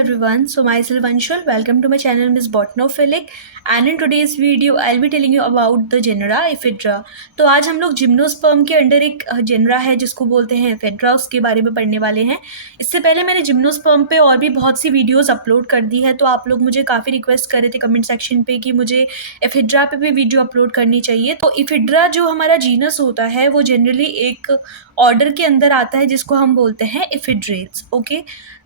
everyone, so myself Anshul, welcome to my channel Miss Botanophilic and in today's video I'll be telling you about the genera Ephedra। तो आज हम लोग gymnosperm के under एक genre है जिसको बोलते हैं एफेड्रा, उसके बारे में पढ़ने वाले हैं। इससे पहले मैंने जिम्नोस्पर्म पे और भी बहुत सी वीडियोस अपलोड कर दी है, तो आप लोग मुझे काफ़ी रिक्वेस्ट कर रहे थे कमेंट सेक्शन पे कि मुझे एफेड्रा पे भी वीडियो अपलोड करनी चाहिए। तो एफेड्रा जो हमारा जीनस होता है वो जनरली एक ऑर्डर के अंदर आता है जिसको हम बोलते हैं एफिड्रेल्स। ओके,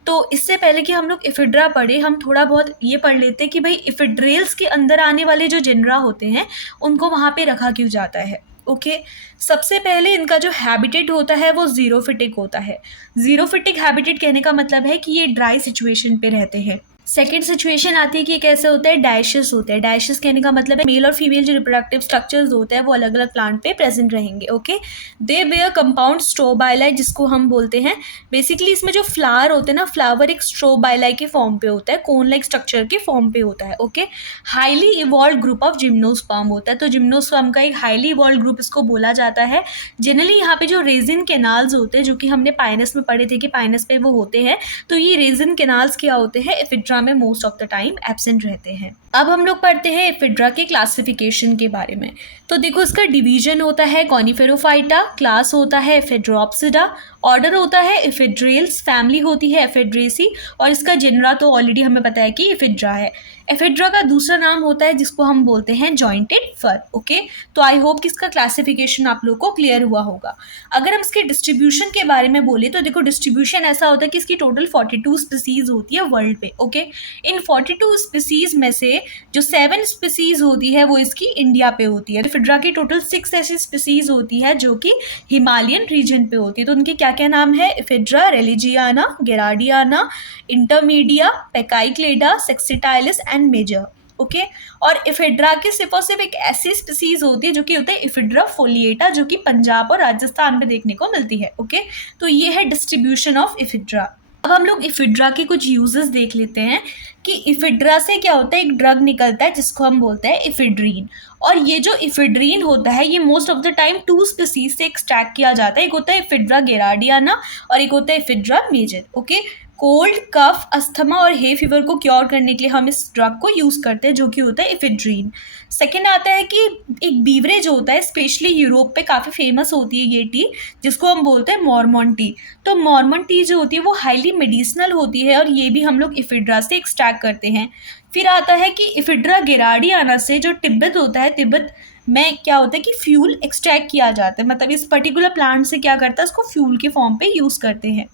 तो इससे पहले कि हम लोग एफिड्रा पढ़े, हम थोड़ा बहुत ये पढ़ लेते हैं कि भाई एफिड्रेल्स के अंदर आने वाले जो जेनरा होते हैं उनको वहाँ पे रखा क्यों जाता है। ओके, सबसे पहले इनका जो हैबिटेट होता है वो जीरोफिटिक होता है। जीरोफिटिक हैबिटेट कहने का मतलब है कि ये ड्राई सिचुएशन पे रहते हैं। सेकेंड सिचुएशन आती है कि कैसे होता है, डायशियस होते हैं। डायशियस कहने का मतलब है मेल और फीमेल जो रिप्रोडक्टिव स्ट्रक्चर्स होते हैं वो अलग अलग प्लांट पे प्रेजेंट रहेंगे। ओके, दे बेयर कंपाउंड स्ट्रोबाइलाई जिसको हम बोलते हैं। बेसिकली इसमें जो फ्लावर होते हैं ना, फ्लावर एक स्ट्रोबाइलाई के फॉर्म पे होता है, कोन लाइक स्ट्रक्चर के फॉर्म पे होता है। Okay, highly evolve group of gymnosperm होता है, तो जिम्नोस्पर्म का एक हाईली इवॉल्व ग्रुप इसको बोला जाता है। जनरली यहाँ पे जो रेजिन केनाल्स होते हैं, जो कि हमने पाइनस में पढ़े थे कि पाइनस पे वो होते हैं, तो ये रेजिन केनाल्स क्या होते हैं, एफिड्रा में most of the time absent रहते हैं। अब हम लोग पढ़ते हैं एफिड्रा के क्लासिफिकेशन के बारे में। तो देखो, इसका डिवीजन होता है कॉनिफेरोफाइटा, क्लास होता है एफिड्रोप्सिडा, ऑर्डर होता है एफिड्रेल्स, फैमिली होती है एफिड्रेसी और इसका जेनरा तो ऑलरेडी हमें पता है कि एफिड्रा है। एफिड्रा का दूसरा नाम होता है जिसको हम बोलते हैं जॉइंटेड फर। ओके, तो आई होप कि इसका क्लासिफिकेशन आप लोग को क्लियर हुआ होगा। अगर हम इसके डिस्ट्रीब्यूशन के बारे में बोले तो देखो, डिस्ट्रीब्यूशन ऐसा होता है कि इसकी टोटल 42 स्पीसीज होती है वर्ल्ड पे। ओके, इन 42 स्पीसीज में से जो 7 स्पीसीज होती है वो इसकी इंडिया पे होती है। एफिड्रा की टोटल 6 ऐसी स्पीसीज होती है जो कि हिमालयन रीजन पे होती है। तो उनके क्या क्या नाम है, ephedra regeliana, gerardiana, intermedia, pachyclada, saxatilis and major. Okay, और एफिड्रा के सिर्फ और सिर्फ एक ऐसी स्पीसीज होती है जो कि होता है एफिड्रा फोलिएटा, जो कि पंजाब और राजस्थान में देखने को मिलती है। ओके, तो ये है डिस्ट्रीब्यूशन ऑफ एफिड्रा। अब हम लोग एफिड्रा के कुछ यूजेस देख लेते हैं कि एफिड्रा से क्या होता है, एक ड्रग निकलता है जिसको हम बोलते हैं एफिड्रीन। और ये जो एफिड्रीन होता है ये most of the time 2 species से एक्सट्रैक्ट किया जाता है। एक होता है एफिड्रा गेराडियाना और एक होता है एफिड्रा मेजर। ओके, कोल्ड, कफ, अस्थमा और हे फीवर को क्योर करने के लिए हम इस ड्रग को यूज़ करते हैं जो कि होता है एफिड्रीन। सेकेंड आता है कि एक बीवरेज होता है, स्पेशली यूरोप पे काफ़ी फेमस होती है ये टी, जिसको हम बोलते हैं मॉर्मन टी। तो मॉर्मन टी जो होती है वो हाईली मेडिसिनल होती है और ये भी हम लोग एफिड्रा से एक्सट्रैक्ट करते हैं। फिर आता है कि एफिड्रा गेराडियाना से जो तिब्बत होता है, तिब्बत में क्या होता है कि फ्यूल एक्सट्रैक्ट किया जाता है, मतलब इस पर्टिकुलर प्लांट से क्या करता है, इसको फ्यूल के फॉर्म पे यूज़ करते हैं।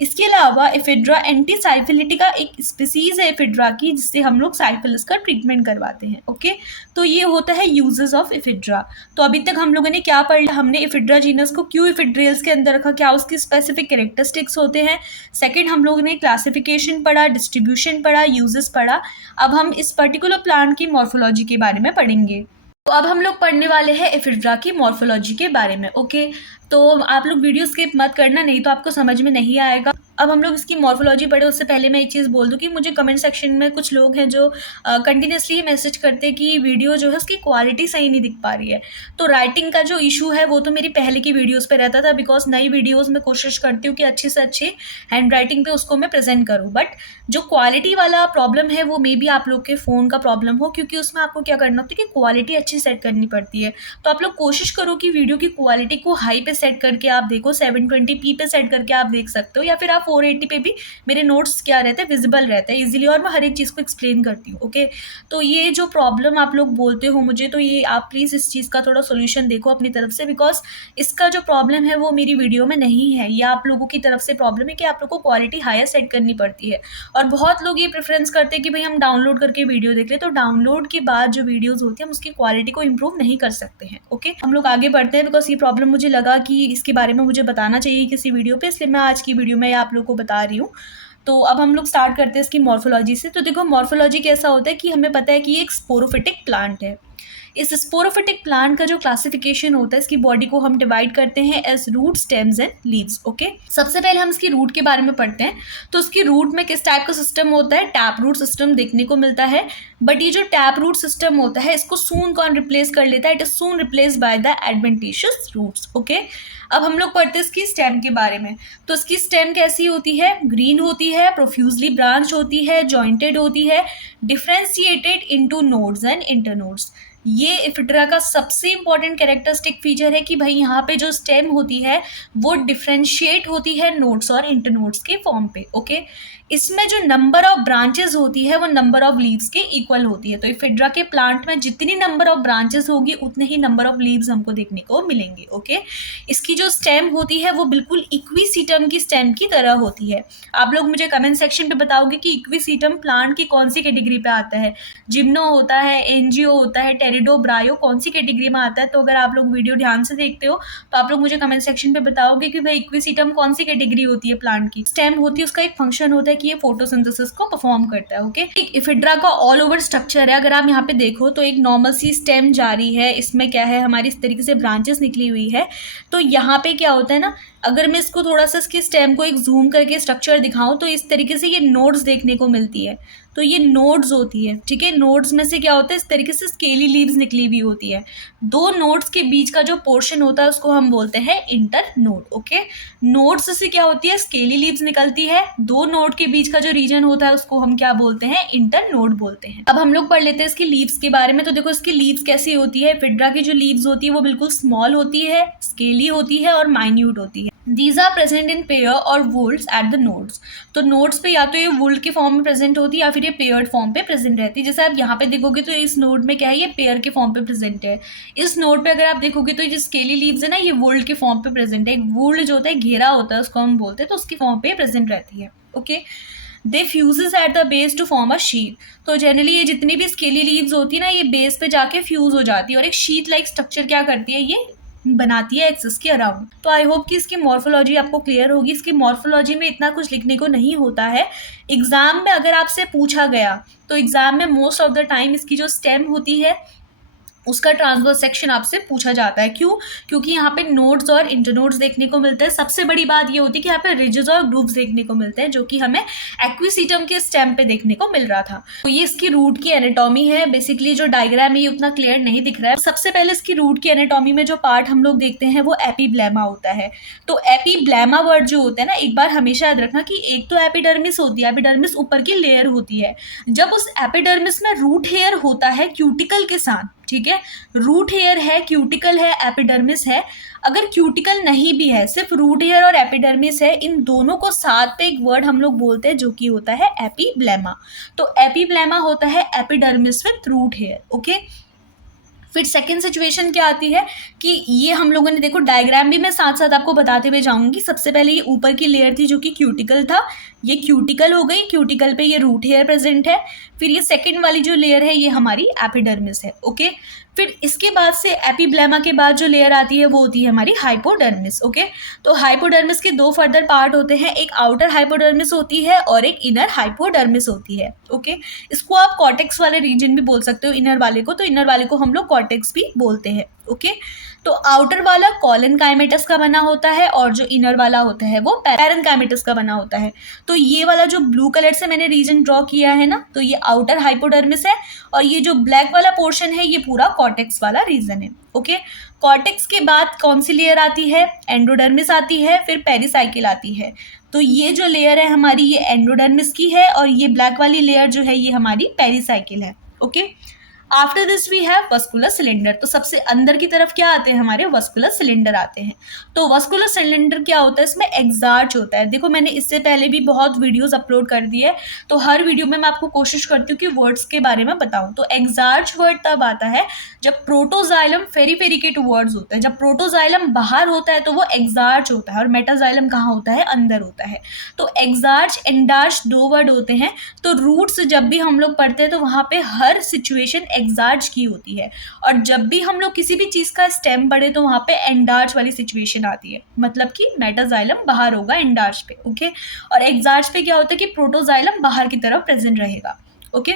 इसके अलावा एफिड्रा एंटी साइफिलिटी का एक स्पीसीज है एफिड्रा की, जिससे हम लोग साइफिलिस का ट्रीटमेंट करवाते हैं। ओके, तो ये होता है यूजेस ऑफ एफिड्रा। तो अभी तक हम लोगों ने क्या पढ़ लिया, हमने एफिड्रा जीनस को क्यों एफिड्रेल्स के अंदर रखा, क्या उसके स्पेसिफिक कैरेक्टरिस्टिक्स होते हैं। सेकंड, हम लोगों ने क्लासिफिकेशन पढ़ा, डिस्ट्रीब्यूशन पढ़ा, यूजेस पढ़ा। अब हम इस पर्टिकुलर प्लांट की मॉर्फोलॉजी के बारे में पढ़ेंगे। तो अब हम लोग पढ़ने वाले हैं एफिड्रा की मॉर्फोलॉजी के बारे में। ओके, तो आप लोग वीडियो स्किप मत करना, नहीं तो आपको समझ में नहीं आएगा। अब हम लोग इसकी मॉर्फोलॉजी पढ़े उससे पहले मैं एक चीज़ बोल दूं कि मुझे कमेंट सेक्शन में कुछ लोग हैं जो कंटिन्यूसली मैसेज करते हैं कि वीडियो जो है उसकी क्वालिटी सही नहीं दिख पा रही है। तो राइटिंग का जो इशू है वो तो मेरी पहले की वीडियोस पे रहता था, बिकॉज नई वीडियोस में कोशिश करती हूँ कि अच्छे से अच्छे हैंड राइटिंग पे उसको मैं प्रेजेंट करूँ, बट जो क्वालिटी वाला प्रॉब्लम है वो मे बी आप लोग के फ़ोन का प्रॉब्लम हो, क्योंकि उसमें आपको क्या करना होता है कि क्वालिटी अच्छी सेट करनी पड़ती है। तो आप लोग कोशिश करो कि वीडियो की क्वालिटी को हाई पे सेट करके आप देखो, 720p पे सेट करके आप देख सकते हो, या फिर आप 480 पे भी मेरे नोट्स क्या रहते हैं, विजिबल रहते हैं इजीली, और मैं हर एक चीज़ को एक्सप्लेन करती हूँ। ओके, तो ये जो प्रॉब्लम आप लोग बोलते हो मुझे, तो ये आप प्लीज़ इस चीज़ का थोड़ा सोल्यूशन देखो अपनी तरफ से, बिकॉज इसका जो प्रॉब्लम है वो मेरी वीडियो में नहीं है, या आप लोगों की तरफ से प्रॉब्लम है कि आप लोग को क्वालिटी हायर सेट करनी पड़ती है। और बहुत लोग ये प्रेफरेंस करते हैं कि भाई हम डाउनलोड करके वीडियो देख ले, तो डाउनलोड के बाद जो वीडियोज़ होती है हम उसकी क्वालिटी को इम्प्रूव नहीं कर सकते हैं। ओके, हम लोग आगे बढ़ते हैं, बिकॉज ये प्रॉब्लम मुझे लगा कि इसके बारे में मुझे बताना चाहिए किसी वीडियो पे, इसलिए मैं आज की वीडियो में आप लोग को बता रही हूँ। तो अब हम लोग स्टार्ट करते हैं इसकी मॉर्फोलॉजी से। तो देखो, मॉर्फोलॉजी कैसा होता है कि हमें पता है कि ये एक स्पोरोफिटिक प्लांट है। इस स्पोरोफिटिक प्लांट का जो क्लासिफिकेशन होता है, इसकी बॉडी को हम डिवाइड करते हैं as root, stems and leaves. Okay, सबसे पहले हम इसकी रूट के बारे में पढ़ते हैं। तो इसकी रूट में किस टाइप का सिस्टम होता है, टैप रूट सिस्टम देखने को मिलता है। बट ये जो टैप रूट सिस्टम होता है, इसको सून कौन रिप्लेस कर लेता है, it is soon replace by the adventitious roots. Okay, अब हम लोग पढ़ते हैं इसकी स्टेम के बारे में। तो इसकी स्टेम कैसी होती है, ग्रीन होती है, प्रोफ्यूजली ब्रांच होती है, जॉइंटेड होती है, differentiated into nodes and internodes. ये एफिड्रा का सबसे इंपॉर्टेंट कैरेक्टरिस्टिक फीचर है कि भाई यहाँ पे जो स्टेम होती है वो डिफ्रेंशिएट होती है नोड्स और इंटरनोड्स के फॉर्म पे। ओके, इसमें जो नंबर ऑफ ब्रांचेस होती है वो नंबर ऑफ लीव्स के इक्वल होती है। तो एफिड्रा के प्लांट में जितनी नंबर ऑफ ब्रांचेस होगी उतने ही नंबर ऑफ लीव्स हमको देखने को मिलेंगे। ओके, इसकी जो स्टेम होती है वो बिल्कुल इक्विसीटम की स्टेम की तरह होती है। आप लोग मुझे कमेंट सेक्शन पे बताओगे कि इक्विसीटम प्लांट की कौन सी कैटेगरी पे आता है, जिम्नो होता है, एनजीओ होता है, टेरिडो, ब्रायो, कौन सी कैटेगरी में आता है। तो अगर आप लोग वीडियो ध्यान से देखते हो तो आप लोग मुझे कमेंट सेक्शन पे बताओगे कि भाई इक्विसीटम कौन सी कैटेगरी होती है प्लांट की। स्टेम होती है, उसका एक फंक्शन होता है कि ये फोटोसिंथेसिस को परफॉर्म करता है। ओके, एक एफिड्रा का ऑल ओवर स्ट्रक्चर है। अगर आप यहाँ पे देखो तो एक नॉर्मल सी स्टेम जारी है, इसमें क्या है, हमारी इस तरीके से ब्रांचेस निकली हुई है। तो यहाँ पे क्या होता है ना, अगर मैं इसको थोड़ा सा इसकी स्टेम को एक जूम करके स्ट्रक्चर दिखाऊं तो इस तरीके से ये नोड्स देखने को मिलती है। तो ये नोड्स होती है, ठीक है। नोड्स में से क्या होता है, इस तरीके से स्केली लीव्स निकली हुई होती है। दो नोड्स के बीच का जो पोर्शन होता है उसको हम बोलते हैं इंटर नोड। ओके, नोड्स से क्या होती है, स्केली लीव्स निकलती है। दो नोड के बीच का जो रीजन होता है उसको हम क्या बोलते हैं, इंटर नोड बोलते हैं। अब हम लोग पढ़ लेते हैं इसकी लीव्स के बारे में। तो देखो इसकी लीव्स कैसी होती है, एफिड्रा की जो लीव्स होती है वो बिल्कुल स्मॉल होती है, स्केली होती है और माइन्यूट होती है। These are present in pair और whorls at the nodes। तो नोड्स पे या तो ये वुल्ड के फॉर्म में प्रेजेंट होती है या फिर ये पेयर्ड फॉर्म पे प्रेजेंट रहती है। जैसे आप यहाँ पे देखोगे तो इस नोड में क्या है, ये पेयर के फॉर्म पे प्रेजेंट है। इस नोड पे अगर आप देखोगे तो ये स्केली लीव्स है ना, ये वुल्ड के फॉर्म पे प्रेजेंट है। एक वुल्ड जो होता है घेरा होता है उसको हम बोलते हैं, तो उसकी फॉर्म पे प्रेजेंट रहती है। Okay, they fuses at the base to form a sheet. तो जनरली ये जितनी भी स्केली लीव्स होती है ना, ये बेस पे जाके फ्यूज हो जाती है और एक शीट लाइक स्ट्रक्चर क्या करती है, ये बनाती है एक्सिस के अराउंड। तो आई होप कि इसकी मॉर्फोलॉजी आपको क्लियर होगी। इसकी मॉर्फोलॉजी में इतना कुछ लिखने को नहीं होता है। एग्जाम में अगर आपसे पूछा गया तो एग्जाम में मोस्ट ऑफ द टाइम इसकी जो स्टेम होती है उसका ट्रांसवर्स सेक्शन आपसे पूछा जाता है। क्यों? क्योंकि यहाँ पे नोड्स और इंटरनोड्स देखने को मिलते हैं। सबसे बड़ी बात ये होती है कि यहाँ पे रिजेस और ग्रुप्स देखने को मिलते हैं, जो कि हमें एक्विसीटम के स्टेम पे देखने को मिल रहा था। तो ये इसकी रूट की एनाटॉमी है। बेसिकली जो डायग्राम है ये उतना क्लियर नहीं दिख रहा है। सबसे पहले इसकी रूट की एनाटॉमी में जो पार्ट हम लोग देखते हैं वो एपीब्लेमा होता है। तो एपीब्लेमा वर्ड जो होता है ना, एक बार हमेशा याद रखना कि एक तो एपिडर्मिस होती है, एपिडर्मिस ऊपर की लेयर होती है। जब उस एपिडर्मिस में रूट हेयर होता है क्यूटिकल के साथ, ठीक है, रूट हेयर है, क्यूटिकल है, एपिडर्मिस है। अगर क्यूटिकल नहीं भी है, सिर्फ रूट हेयर और एपिडर्मिस है, इन दोनों को साथ पे एक वर्ड हम लोग बोलते हैं जो कि होता है एपीब्लेमा। तो एपीब्लेमा होता है epidermis with root hair. Okay, फिर सेकेंड सिचुएशन क्या आती है कि ये हम लोगों ने देखो, डायग्राम भी मैं साथ साथ आपको बताते हुए जाऊंगी। सबसे पहले ये ऊपर की लेयर थी जो कि क्यूटिकल था, ये क्यूटिकल हो गई, क्यूटिकल पे ये रूट हेयर प्रेजेंट है। फिर ये सेकंड वाली जो लेयर है ये हमारी एपिडर्मिस है। ओके, फिर इसके बाद से एपीब्लेमा के बाद जो लेयर आती है वो होती है हमारी हाइपोडर्मिस। ओके, तो हाइपोडर्मिस के दो फर्दर पार्ट होते हैं, एक आउटर हाइपोडर्मिस होती है और एक इनर हाइपोडर्मिस होती है। ओके, इसको आप कॉर्टेक्स वाले रीजन भी बोल सकते हो, इनर वाले को। तो इनर वाले को हम लोग कॉर्टेक्स भी बोलते हैं। ओके, तो आउटर वाला कॉलेनकाइमेटस का बना होता है और जो इनर वाला होता है वो पैरेनकाइमेटस का बना होता है। तो ये वाला जो ब्लू कलर से मैंने रीजन ड्रॉ किया है ना, तो ये आउटर हाइपोडर्मिस है और ये जो ब्लैक वाला पोर्शन है ये पूरा कॉर्टेक्स वाला रीजन है। ओके, कॉर्टेक्स के बाद कौन सी लेयर आती है, एंडोडर्मिस आती है, फिर पेरिसाइकिल आती है। तो ये जो लेयर है हमारी ये एंडोडर्मिस की है और ये ब्लैक वाली लेयर जो है ये हमारी पेरिसाइकिल है। Okay, after this we have vascular cylinder. तो सबसे अंदर की तरफ क्या आते हैं, हमारे वस्कुलर सिलेंडर आते हैं। तो वस्कुलर सिलेंडर क्या होता है, इसमें एग्जार्च होता है। देखो मैंने इससे पहले भी बहुत वीडियोस अपलोड कर दी है, तो हर वीडियो में मैं आपको कोशिश करती हूँ कि वर्ड्स के बारे में बताऊँ। तो एग्जार्च वर्ड तब आता है जब प्रोटोजाइलम फेरीफेरिकेट वर्ड्स होता है। जब प्रोटोजाइलम बाहर होता है तो वो एग्जार्च होता है और मेटाजाइलम कहाँ होता है, अंदर होता है। तो एग्जार्च एंडार्च दो वर्ड होते हैं। तो रूट्स जब भी हम लोग पढ़ते हैं तो वहाँ पे हर सिचुएशन एग्जार्च की होती है, और जब भी हम लोग किसी भी चीज का स्टेम पढ़े तो वहां पे एंडार्च वाली सिचुएशन आती है, मतलब कि मेटाजाइलम बाहर होगा एंडार्च पे। ओके, और एग्जार्च पे क्या होता है कि प्रोटोजाइलम बाहर की तरफ प्रेजेंट रहेगा। ओके,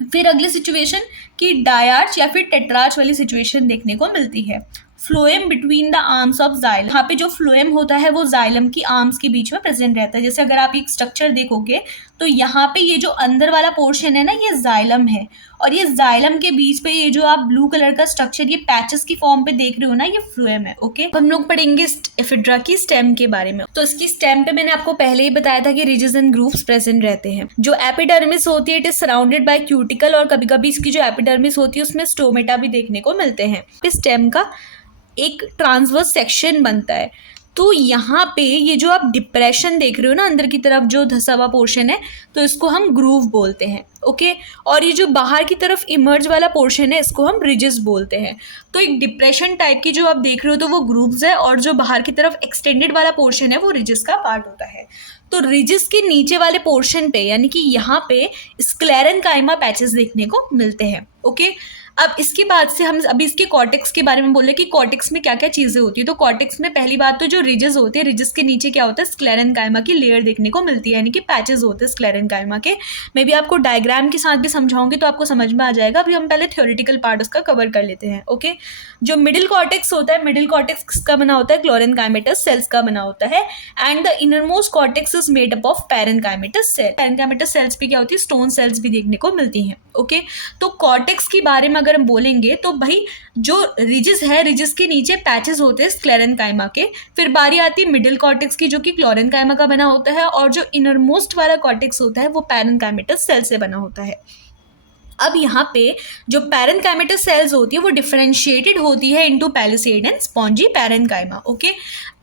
फिर अगली सिचुएशन कि डायार्च या फिर टेट्रार्च वाली सिचुएशन देखने को मिलती है। Phloem between the arms of xylem, यहाँ पे जो फ्लोएम होता है वो जाइलम की आर्म्स के बीच में प्रेजेंट रहता है। जैसे अगर आप एक स्ट्रक्चर देखोगे तो यहाँ पे ये जो अंदर वाला पोर्शन है ना, ये जाइलम है, और ये जाइलम के बीच पे ये जो आप ब्लू कलर का स्ट्रक्चर ये पैचेस की फॉर्म पे देख रहे हो ना, ये फ्लोएम है। ओके, अब हम लोग पढ़ेंगे एफिड्रा की स्टेम के बारे में। तो इसकी स्टेम पे मैंने आपको पहले ही बताया था कि रिजेस एंड ग्रूव्स प्रेजेंट रहते हैं। जो एपिडर्मिस होती है it is surrounded by cuticle, और कभी कभी इसकी जो एपिडर्मिस होती है उसमें स्टोमेटा भी देखने को मिलते हैं। इस स्टेम का एक ट्रांसवर्स सेक्शन बनता है। तो यहाँ पे ये जो आप डिप्रेशन देख रहे हो ना अंदर की तरफ जो धसा हुआ पोर्शन है, तो इसको हम ग्रूव बोलते हैं। ओके, और ये जो बाहर की तरफ इमर्ज वाला पोर्शन है इसको हम रिजेस बोलते हैं। तो एक डिप्रेशन टाइप की जो आप देख रहे हो तो वो ग्रूव्स है, और जो बाहर की तरफ एक्सटेंडेड वाला पोर्शन है वो रिजेस का पार्ट होता है। तो रिजेस के नीचे वाले पोर्शन पे यानी कि यहाँ पे स्क्लेरेन्काइमा पैचेस देखने को मिलते हैं। ओके, अब इसके बाद से हम अभी इसके कॉर्टेक्स के बारे में बोले कि कॉर्टेक्स में क्या क्या चीज़ें होती है। तो कॉर्टेक्स में पहली बात तो जो रिजेस होती है, रिजेस के नीचे क्या होता है, स्क्लेरेन्काइमा की लेयर देखने को मिलती है, यानी कि पैचेस होते हैं स्क्लेरेन्काइमा के। मैं भी आपको डायग्राम के साथ भी समझाऊंगी तो आपको समझ में आ जाएगा। अभी हम पहले थ्योरेटिकल पार्ट उसका कवर कर लेते हैं। ओके, जो मिडिल कॉर्टेक्स होता है, मिडिल कॉर्टेक्स का बना होता है क्लोरेन्काइमेटस सेल्स का बना होता है, and the innermost cortex is made up of parenchymatous cell. Parenchymatous cells पे क्या होती है, स्टोन सेल्स भी देखने को मिलती हैं। ओके, तो कॉर्टेक्स के बारे में अगर हम बोलेंगे तो भाई जो रिजेस है, रिजेस के नीचे पैचेस होते हैं स्क्लेरेन्काइमा के। फिर बारी आती है मिडिल कॉर्टेक्स की जो कि क्लोरेन्काइमा का बना होता है, और जो इनरमोस्ट वाला कॉर्टेक्स होता है वो पैरेन्काइमेटस सेल से बना होता है। अब यहाँ पे जो पैरेन्काइमेटस सेल्स होती है वो डिफरेंशिएटेड होती है into palisade and spongy parenchyma. Okay,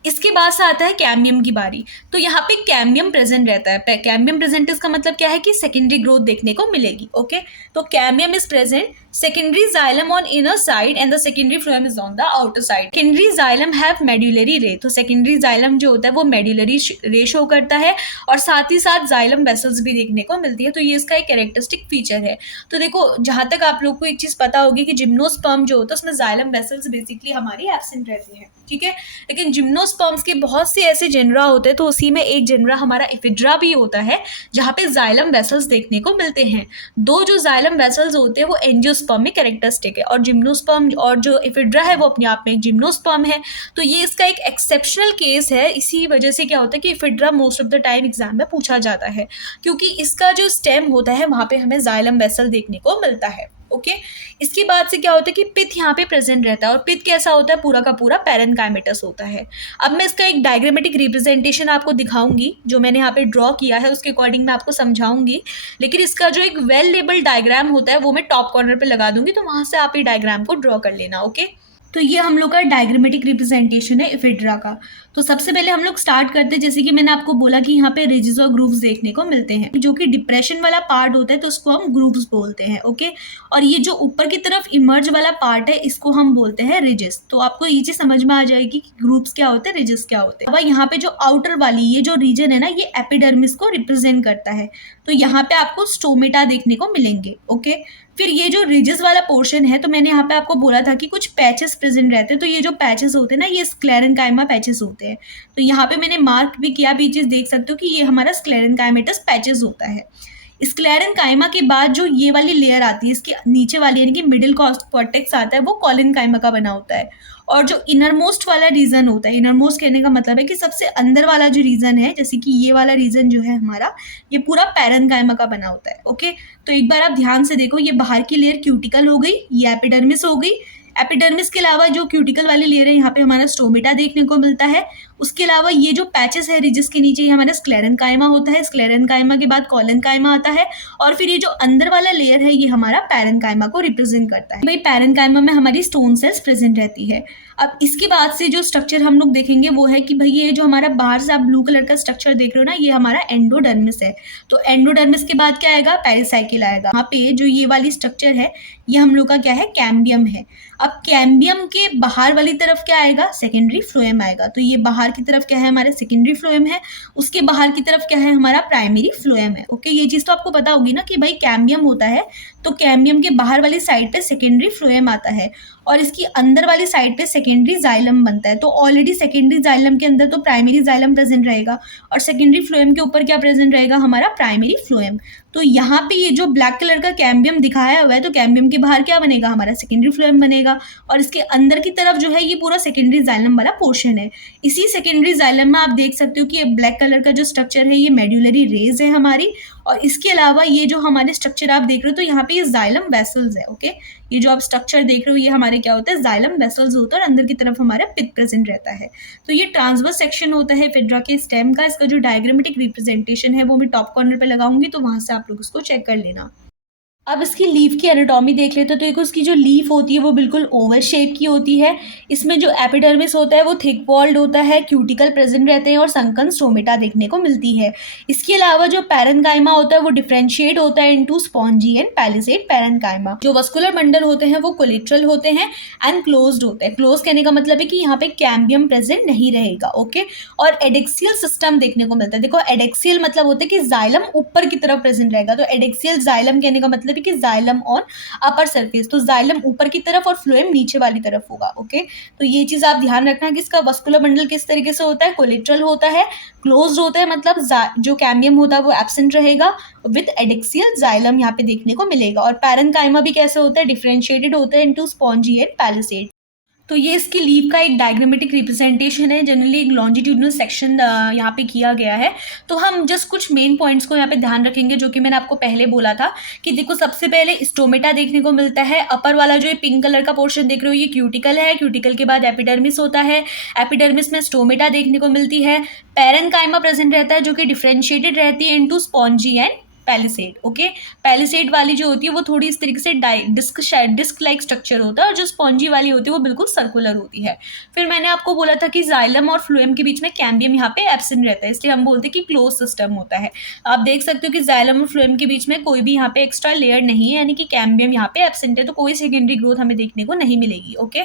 इसके बाद से आता है कैम्बियम की बारी। तो यहाँ पे कैम्बियम प्रेजेंट रहता है। कैम्बियम प्रेजेंट इसका मतलब क्या है कि सेकेंडरी ग्रोथ देखने को मिलेगी। ओके, तो cambium is present secondary xylem on inner side and the secondary phloem is on the outer side. Secondary xylem have medullary रे, तो सेकेंडरी जाइलम जो होता है वो मेड्यूलरी रे शो करता है, और साथ ही साथ जाइलम वेसल्स भी देखने को मिलती है। तो ये इसका एक कैरेक्टरिस्टिक फीचर है। तो देखो, जहाँ तक आप लोग को एक चीज पता होगी कि जिम्नोस्पर्म जो होता है उसमें जाइलम वेसल्स बेसिकली हमारी एब्सेंट रहती है। ठीक है, लेकिन जिम्नोस्पर्म्स के बहुत से ऐसे जेनरा होते हैं, तो उसी में एक जेनरा हमारा एफिड्रा भी होता है जहाँ पे जाइलम वेसल्स देखने को मिलते हैं। दो जो जाइलम वेसल्स होते हैं वो एंजियोस्पर्म में कैरेक्टरिस्टिक है, और जिम्नोस्पर्म और जो एफिड्रा है वो अपने आप में एक जिम्नोस्पर्म है। तो ये इसका एक एक्सेप्शनल केस है। इसी वजह से क्या होता है कि ephedra most of the time exam में पूछा जाता है, क्योंकि इसका जो स्टेम होता है वहाँ पे हमें जाइलम वेसल देखने को मिलता है। ओके, इसके बाद से क्या होता है कि पित्त यहाँ पे प्रेजेंट रहता है, और पित्त कैसा होता है, पूरा का पूरा पैरेन्काइमेटस होता है। अब मैं इसका एक डायग्रामेटिक रिप्रेजेंटेशन आपको दिखाऊंगी, जो मैंने यहाँ पे ड्रॉ किया है उसके अकॉर्डिंग मैं आपको समझाऊंगी। लेकिन इसका जो एक वेल लेबल्ड डायग्राम होता है वो मैं टॉप कॉर्नर पे लगा दूंगी, तो वहां से आप ये डायग्राम को ड्रॉ कर लेना। ओके, तो ये हम लोग का डायग्रामेटिक रिप्रेजेंटेशन है एफिड्रा का। तो सबसे पहले हम लोग स्टार्ट करते हैं, जैसे कि मैंने आपको बोला कि यहाँ पे रिजेस और ग्रूव्स देखने को मिलते हैं, जो कि डिप्रेशन वाला पार्ट होता है तो उसको हम ग्रूव्स बोलते हैं। ओके, और ये जो ऊपर की तरफ इमर्ज वाला पार्ट है इसको हम बोलते हैं रिजेस। तो आपको ये चीज समझ में आ जाएगी कि ग्रूव्स क्या होते हैं, रिजेस क्या होते हैं। अब यहाँ पे जो आउटर वाली ये जो रीजन है ना, ये एपिडर्मिस को रिप्रेजेंट करता है। तो यहाँ पे आपको स्टोमेटा देखने को मिलेंगे। ओके, फिर ये जो रिजेस वाला पोर्शन है, तो मैंने यहाँ पे आपको बोला था कि कुछ पैचेस प्रेजेंट रहते हैं। तो ये जो पैचेस होते हैं ना, ये स्क्लेरेन्काइमा पैचेस होते हैं। तो यहाँ पे मैंने मार्क भी किया, भी चीज देख सकते हो कि ये हमारा स्क्लेरेन्काइमेटस पैचेस होता है। स्क्लेरेन्काइमा के बाद जो ये वाली लेयर आती है, इसके नीचे वाली यानी कि मिडिल कॉर्टेक्स आता है, वो कॉलेन्काइमा का बना होता है। और जो इनरमोस्ट वाला रीजन होता है, इनरमोस्ट कहने का मतलब है कि सबसे अंदर वाला जो रीजन है, जैसे कि ये वाला रीजन जो है हमारा, ये पूरा पैरेन्काइमा का बना होता है। ओके, तो एक बार आप ध्यान से देखो, ये बाहर की लेयर क्यूटिकल हो गई, ये एपिडर्मिस हो गई। एपिडर्मिस के अलावा जो क्यूटिकल वाली लेयर है यहाँ पे हमारा स्टोमेटा देखने को मिलता है। उसके अलावा ये जो पैचेस है रिजेस के नीचे, ये हमारा स्क्लेरेन्काइमा होता है। स्क्लेरेन्काइमा के बाद कॉलेन्काइमा आता है, और फिर ये जो अंदर वाला लेयर है ये हमारा पैरेन्काइमा को रिप्रेजेंट करता है। भाई पैरेन्काइमा में हमारी स्टोन सेल्स प्रेजेंट रहती है। अब इसके बाद से जो स्ट्रक्चर हम लोग देखेंगे वो है कि भाई ये जो हमारा बाहर से आप ब्लू कलर का स्ट्रक्चर देख रहे हो ना, ये हमारा एंडोडर्मिस है। तो एंडोडर्मिस के बाद क्या आएगा, पेरिसाइकिल आएगा। यहाँ पे जो ये वाली स्ट्रक्चर है ये हम लोग का क्या है, कैम्बियम है। अब कैम्बियम के बाहर वाली तरफ क्या आएगा, सेकेंडरी फ्लोएम आएगा। तो ये बाहर की तरफ क्या है, हमारा सेकेंडरी फ्लोएम है। उसके बाहर की तरफ क्या है, हमारा प्राइमरी फ्लोएम है। ओके, ये चीज तो आपको पता होगी ना कि भाई कैम्बियम होता है तो कैम्बियम के बाहर वाली साइड पे सेकेंडरी फ्लोएम आता है, और इसकी अंदर वाली साइड पे सेकेंडरी जाइलम बनता है। तो ऑलरेडी सेकेंडरी जाइलम के अंदर तो प्राइमरी जाइलम प्रेजेंट रहेगा, और सेकेंडरी फ्लोएम के ऊपर क्या प्रेजेंट रहेगा, हमारा प्राइमरी फ्लोएम। तो यहाँ पे ये जो ब्लैक कलर का कैम्बियम दिखाया हुआ है, तो कैम्बियम के बाहर क्या बनेगा, हमारा सेकेंडरी फ्लोएम बनेगा, और इसके अंदर की तरफ जो है ये पूरा सेकेंडरी जाइलम वाला पोर्शन है। इसी सेकेंडरी जाइलम में आप देख सकते हो कि ये ब्लैक कलर का जो स्ट्रक्चर है ये मेड्यूलरी रेज है हमारी, और इसके अलावा ये जो हमारे स्ट्रक्चर आप देख रहे हो, तो यहाँ पे ये जाइलम वेसल्स है। ओके, ये जो आप स्ट्रक्चर देख रहे हो ये हमारे क्या होता है, जाइलम वेसल्स होता है, और अंदर की तरफ हमारा पिथ प्रेजेंट रहता है। तो ये ट्रांसवर्स सेक्शन होता है एफिड्रा के स्टेम का। इसका जो डायग्रामेटिक रिप्रेजेंटेशन है वो मैं टॉप कॉर्नर पे लगाऊंगी, तो वहां से आप लोग उसको चेक कर लेना। अब इसकी लीफ की एनाटॉमी देख लेते हैं। तो एक उसकी जो लीफ होती है वो बिल्कुल ओवल शेप की होती है। इसमें जो एपिडर्मिस होता है वो थिक वॉल्ड होता है, क्यूटिकल प्रेजेंट रहते हैं, और संकन स्टोमेटा देखने को मिलती है। इसके अलावा जो पैरेन्काइमा होता है वो डिफरेंशिएट होता है into spongy and palisade parenchyma. जो वस्कुलर बंडल होते हैं वो कोलेट्रल होते हैं एंड क्लोज्ड होते हैं। क्लोज कहने का मतलब है कि यहाँ पे कैम्बियम प्रेजेंट नहीं रहेगा। ओके, और एडेक्सियल सिस्टम देखने को मिलता है। देखो, एडेक्सियल मतलब होता है कि जाइलम ऊपर की तरफ प्रेजेंट रहेगा, तो एडेक्सियल जाइलम कहने का मतलब कि जाइलम ऑन अपर सरफेस, तो जाइलम ऊपर की तरफ और फ्लोएम नीचे वाली तरफ होगा। ओके, तो ये चीज आप ध्यान रखना कि इसका वस्कुलर बंडल किस तरीके से होता है, कोलेट्रल होता है, क्लोज्ड होता है, मतलब जो कैम्बियम होता है वो एब्सेंट रहेगा, विद एडेक्सियल जाइलम यहाँ पे देखने को मिलेगा। और पैरेन्काइमा भी कैसे होता है, डिफरेंशिएटेड होता है इनटू स्पॉन्जी एंड पैलिसेड। तो ये इसकी लीफ का एक डायग्रामेटिक रिप्रेजेंटेशन है। जनरली एक लॉन्जिट्यूडनल सेक्शन यहाँ पे किया गया है। तो हम जस्ट कुछ मेन पॉइंट्स को यहाँ पे ध्यान रखेंगे, जो कि मैंने आपको पहले बोला था कि देखो, सबसे पहले स्टोमेटा देखने को मिलता है। अपर वाला जो ये पिंक कलर का पोर्शन देख रहे हो ये क्यूटिकल है। क्यूटिकल के बाद एपिडर्मिस होता है, एपिडर्मिस में स्टोमेटा देखने को मिलती है। पैरेन्काइमा प्रेजेंट रहता है जो कि डिफरेंशिएटेड रहती है into spongy and palisade. Okay, palisade वाली जो होती है वो थोड़ी इस तरीके से डिस्क लाइक स्ट्रक्चर होता है, और जो स्पॉन्जी वाली होती है वो बिल्कुल सर्कुलर होती है। फिर मैंने आपको बोला था कि जाइलम और फ्लोएम के बीच में कैम्बियम यहाँ पे एब्सेंट रहता है, इसलिए हम बोलते हैं कि क्लोज सिस्टम होता है। आप देख सकते हो कि जाइलम और फ्लोएम के बीच में कोई भी यहाँ पे एक्स्ट्रा लेयर नहीं है, यानी कि कैम्बियम यहाँ पे एब्सेंट है, तो कोई सेकेंडरी ग्रोथ हमें देखने को नहीं मिलेगी। ओके,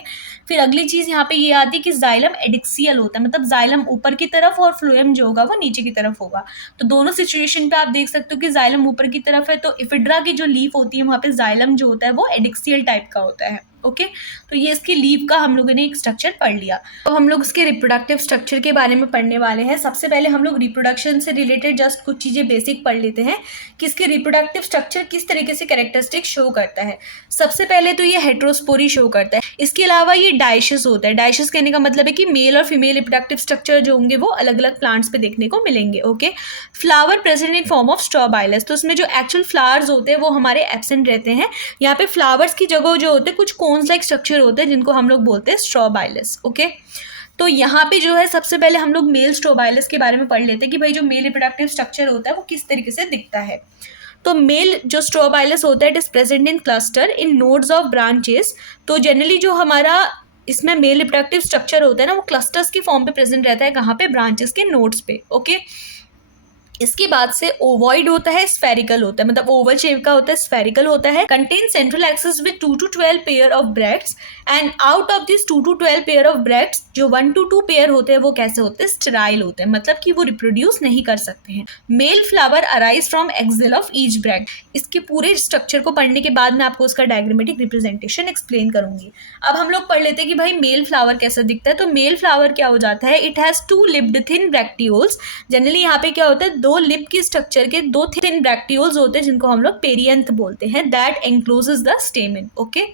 फिर अगली चीज यहाँ पे ये आती है कि जाइलम एडिक्सियल होता है, मतलब जाइलम ऊपर की तरफ और फ्लोएम जो होगा वो नीचे की तरफ होगा। तो दोनों सिचुएशन पे आप देख सकते हो कि जाइलम ऊपर की तरफ है, तो इफिड्रा की जो लीफ होती है वहां पे जाइलम जो होता है वो एडिक्सियल टाइप का होता है। ओके, तो ये इसकी लीफ का हम लोगों ने एक स्ट्रक्चर पढ़ लिया। तो हम लोग इसके रिप्रोडक्टिव स्ट्रक्चर के बारे में पढ़ने वाले हैं। सबसे पहले हम लोग रिप्रोडक्शन से रिलेटेड जस्ट कुछ चीजें बेसिक पढ़ लेते हैं कि इसके रिप्रोडक्टिव स्ट्रक्चर किस तरीके से कैरेक्टरिस्टिक शो करता है। सबसे पहले तो ये हेट्रोस्पोरी शो करता है। इसके अलावा ये डाइशस होता है। डाइशस कहने का मतलब है कि मेल और फीमेल रिप्रोडक्टिव स्ट्रक्चर जो होंगे वो अलग अलग प्लांट्स पे देखने को मिलेंगे। Okay, flower present in form of strobilus, तो उसमें जो एक्चुअल फ्लावर्स होते हैं वो हमारे एब्सेंट रहते हैं। यहाँ पे फ्लावर्स की जगह जो होते हैं कुछ कोन्स लाइक स्ट्रक्चर होते हैं जिनको हम लोग बोलते हैं स्ट्रॉबाइलस। ओके, तो यहाँ पे जो है सबसे पहले हम लोग मेल स्ट्रॉबाइलस के बारे में पढ़ लेते हैं कि भाई जो मेल रिप्रोडक्टिव स्ट्रक्चर होता है वो किस तरीके से दिखता है। तो मेल जो स्ट्रॉबाइलस होता है it is present in cluster in nodes of branches. तो जनरली जो हमारा इसमें मेल रिप्रोडक्टिव स्ट्रक्चर होता है ना वो क्लस्टर्स की फॉर्म पे प्रेजेंट रहता है, कहाँ पे, ब्रांचेस के नोड्स पे। ओके, इसके बाद से ओवॉइड होता है, स्फेरिकल होता है, मतलब ओवल शेप का होता है, स्फेरिकल होता है, contain central axis with 2 to 12 pair of bracts, and out of this 2 to 12 pair of bracts जो 1 to 2 पेयर होते हैं वो कैसे होते हैं, स्टेराइल होते हैं, मतलब कि वो रिप्रोड्यूस नहीं कर सकते हैं। Male flower arise from axil of each bract. इसके पूरे स्ट्रक्चर को पढ़ने के बाद मैं आपको उसका डायग्रामेटिक रिप्रेजेंटेशन एक्सप्लेन करूंगी। अब हम लोग पढ़ लेते हैं कि भाई मेल फ्लावर कैसा दिखता है। तो मेल फ्लावर क्या हो जाता है, it has 2 lipped thin bracteoles. Generally यहाँ पे क्या होता है, 2 लिप की स्ट्रक्चर के 2 थिन ब्रैक्टियोल्स होते हैं जिनको हम लोग पेरियंथ बोलते हैं, that encloses the स्टेमन। Okay,